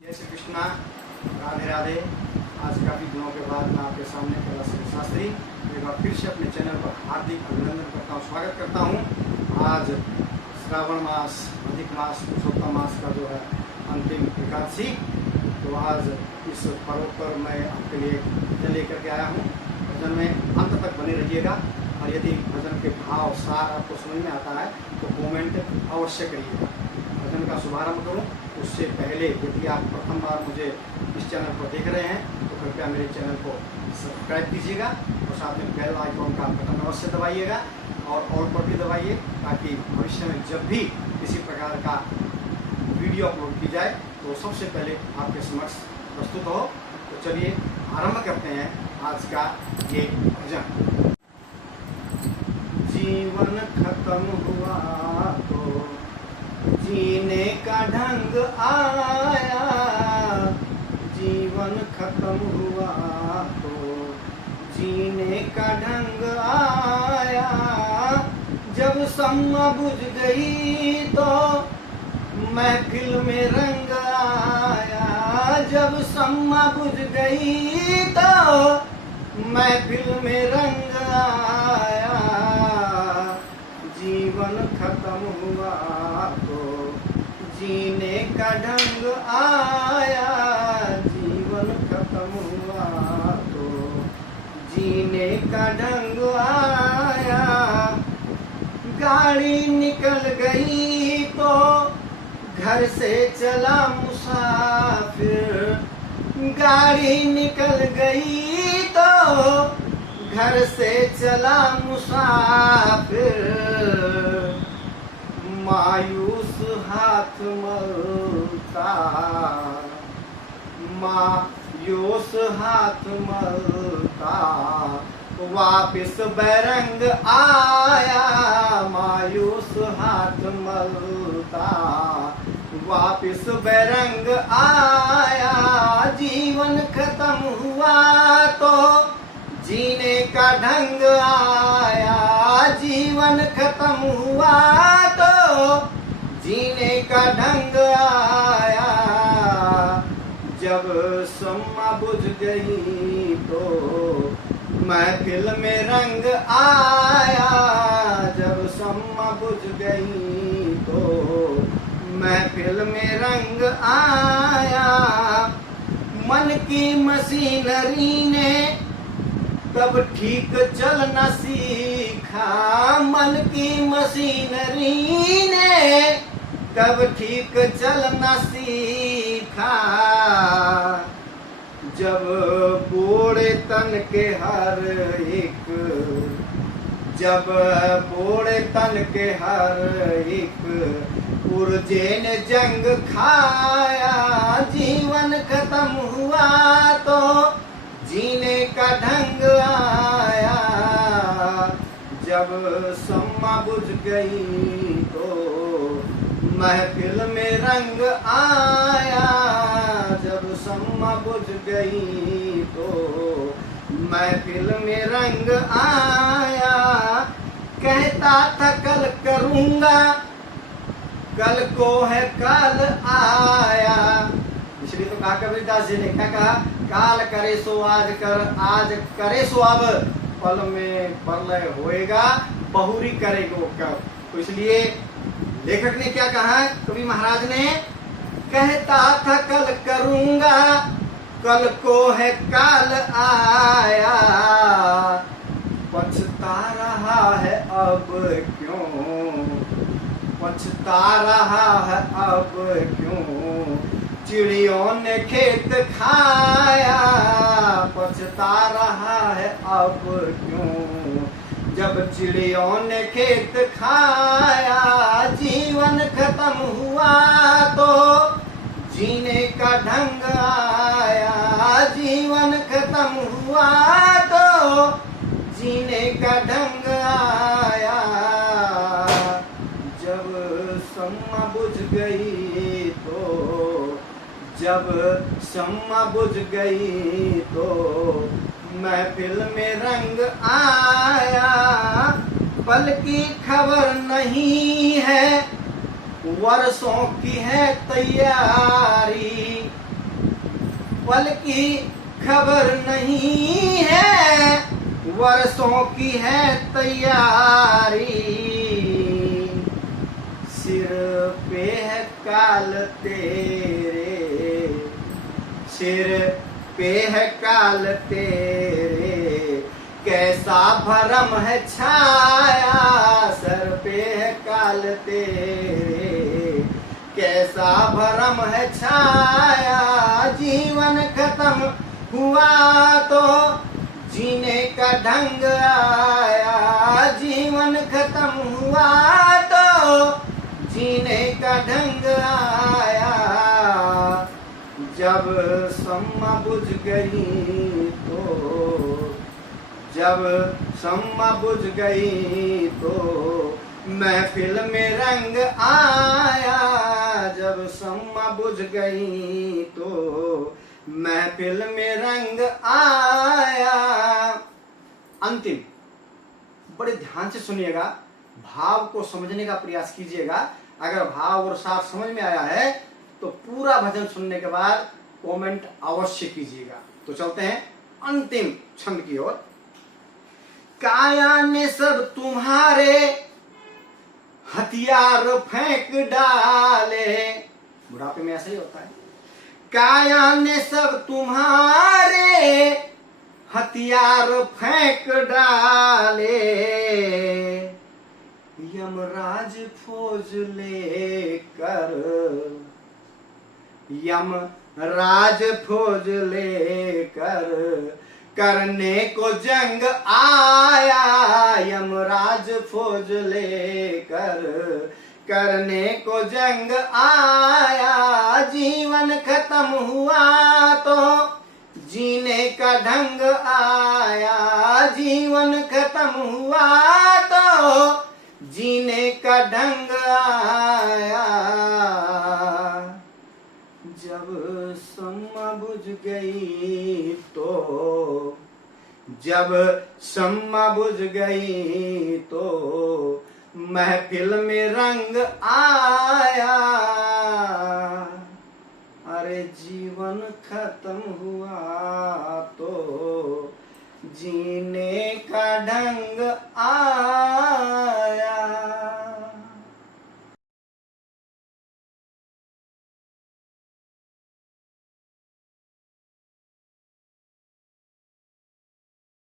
जय श्री कृष्णा, राधे राधे। आज काफ़ी दिनों के बाद मैं आपके सामने कैलाश शास्त्री एक बार फिर से अपने चैनल पर हार्दिक अभिनंदन करता हूँ, स्वागत करता हूँ। आज श्रावण मास, अधिक मास, पुरुषोत्तम मास का जो है अंतिम एकादशी, तो आज इस पर्व पर मैं आपके लिए भजन लेकर के आया हूँ। भजन में अंत तक बने रहिएगा और यदि भजन के भाव सार आपको समझ में आता है तो कमेंट अवश्य करिएगा। भजन का शुभारंभ करूँ उससे पहले यदि आप प्रथम बार मुझे इस चैनल पर देख रहे हैं तो कृपया मेरे चैनल को सब्सक्राइब कीजिएगा और साथ में बेल आइकॉन का बटन अवश्य दबाइएगा और पर भी दबाइए, ताकि भविष्य में जब भी किसी प्रकार का वीडियो अपलोड की जाए तो सबसे पहले आपके समक्ष प्रस्तुत हो। तो चलिए आरंभ करते हैं आज का ये भजन। जीवन खत्म हुआ तो जीने का ढंग आया, जीवन खत्म हुआ तो जीने का ढंग आया। जब सम्मा बुझ गई तो महफिल में रंग आया, जब सम्मा बुझ गई तो महफिल में रंग आया। जीवन खत्म हुआ तो जीने का ढंग आया, जीवन खत्म हुआ तो जीने का ढंग आया। गाड़ी निकल गई तो घर से चला मुसाफिर, गाड़ी निकल गई तो घर से चला मुसाफिर। मायूस हाथ मलता, मायूस हाथ मलता वापिस बैरंग आया, मायूस हाथ मलता वापिस बैरंग आया। जीवन खत्म हुआ तो जीने का ढंग आया, जीवन खत्म हुआ तो जीने का ढंग आया। जब सम्मा बुझ गई तो महफिल में रंग आया, जब सम्मा बुझ गई तो महफिल में रंग आया। मन की मशीनरी ने तब ठीक चलना सीखा, मन की मशीनरी ने तब ठीक चलना सीखा। जब बूढ़े तन के हर एक, जब बूढ़े तन के हर एक पुरजे ने जंग खाया। जीवन खत्म हुआ तो जीने का ढंग आया, जब सम्मा बुझ गई तो महफिल में रंग आया, जब सम्मा बुझ गई तो महफिल में रंग आया। कहता था कल करूँगा, कल को है काल आया। इसलिए तो कहा कबीरदास जी ने, क्या कहा? काल करे सो आज कर, आज करे सो अब, पल में प्रलय होएगा, बहुरी करेगो कब। तो इसलिए लेखक ने क्या कहा, कवि महाराज ने, कहता था कल करूँगा, कल को है काल आया। पछता रहा है अब क्यों, पछता रहा है अब क्यों, चिड़ियों ने खेत खाया। पछता रहा है अब क्यों, जब चिड़ियों ने खेत खाया। जीवन खत्म हुआ तो जीने का ढंग आया, जीवन खत्म हुआ तो जीने का ढंग आया। जब सम्मा बुझ गई तो, जब सम्मा बुझ गई तो महफिल में रंग आया। पल की खबर नहीं है, वर्षों की है तैयारी, पल की खबर नहीं है, वर्षों की है तैयारी। सिर पे है काल तेरे, सिर पे है काल तेरे, कैसा भरम है छाया। सर पे है काल तेरे, कैसा भरम है छाया। जीवन खत्म हुआ तो जीने का ढंग आया, जीवन खत्म हुआ तो जीने का ढंग आया। जब शम्मा बुझ गई तो, जब शम्मा बुझ गई तो महफिल में रंग आया। जब शम्मा बुझ गई तो महफिल में रंग आया। अंतिम, बड़े ध्यान से सुनिएगा, भाव को समझने का प्रयास कीजिएगा। अगर भाव और सार समझ में आया है तो पूरा भजन सुनने के बाद कमेंट अवश्य कीजिएगा। तो चलते हैं अंतिम छंद की ओर। काया ने सब तुम्हारे हथियार फेंक डाले, बुढ़ापे में ऐसा ही होता है। काया ने सब तुम्हारे हथियार फेंक डाले, यमराज फौज लेकर, यमराज फौज लेकर करने को जंग आया। यमराज फौज लेकर करने को जंग आया। जीवन खत्म हुआ तो जीने का ढंग आया। जीवन खत्म हुआ तो जीने का ढंग आया। जब शम्मा बुझ गई तो, जब शम्मा बुझ गई तो महफिल में रंग आया। अरे जीवन खत्म हुआ तो जीने का ढंग आया।